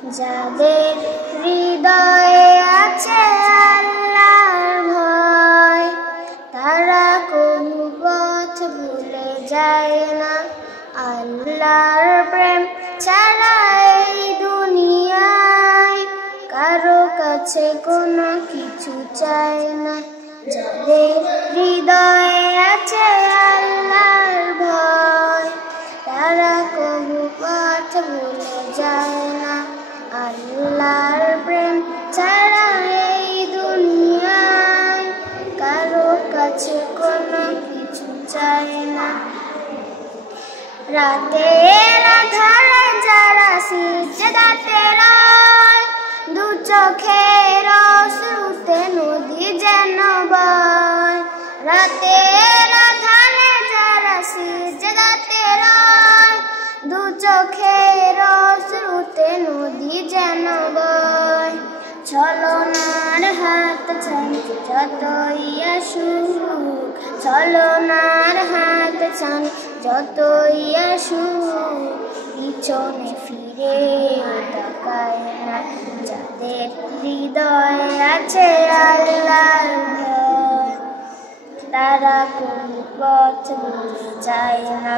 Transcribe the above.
যাদের হৃদয়ে আছে আল্লাহর ভয়, তারা কবু পথ ভুলে যায় না। আল্লাহর প্রেম ছাড়া এই দুনিয়ায় কারো কাছে কোনো কিছু চায় না। যাদের হৃদয়ে আছে আল্লাহর ভয়, তারা কবু পথ ভুলে যায় না। আল্লাহর প্রেম ছাড়া এই দুনিয়ায় কারো কাছে কোনো কিছু চায় না। রাতের আঁধারে যারা সিজদাতে রয়, দু চোখের অশ্রুতে নদী যেন বয়। রাতের আঁধারে যারা সিজদাতে রয়, দু চোখের অশ্রুতে নদী যেন বয়। ছলনার হাত ছানি যতই আসুক, ছলনার হাত ছানি যতই আসুক, পিছনে ফিরে তাকায় না। যাদের হৃদয়ে আছে আল্লাহর ভয়, তারা কোন পথ ভুলে যায় না।